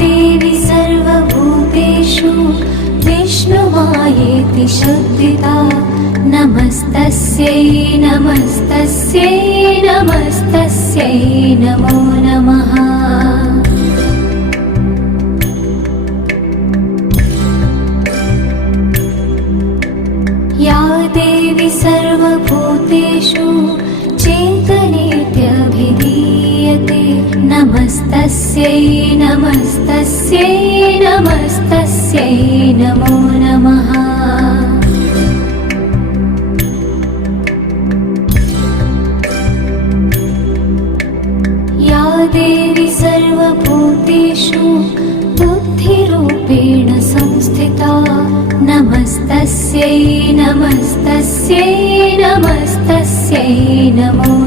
देवी सर्वभूतेषु विष्णुमायेति शुद्धिता नमस्तस्यै नमस्तस्यै नमस्तस्यै नमो नमः। या देवी सर्वभूतेषु चेतनेत्यभिधीयते नमस्तस्यै नमस्तस्यै नमस्तस्यै नमो नमः। या देवी सर्वभूतेषु बुद्धिरूपेण संस्थिता नमस्तस्यै नमस्तस्यै नमस्तस्यै नमो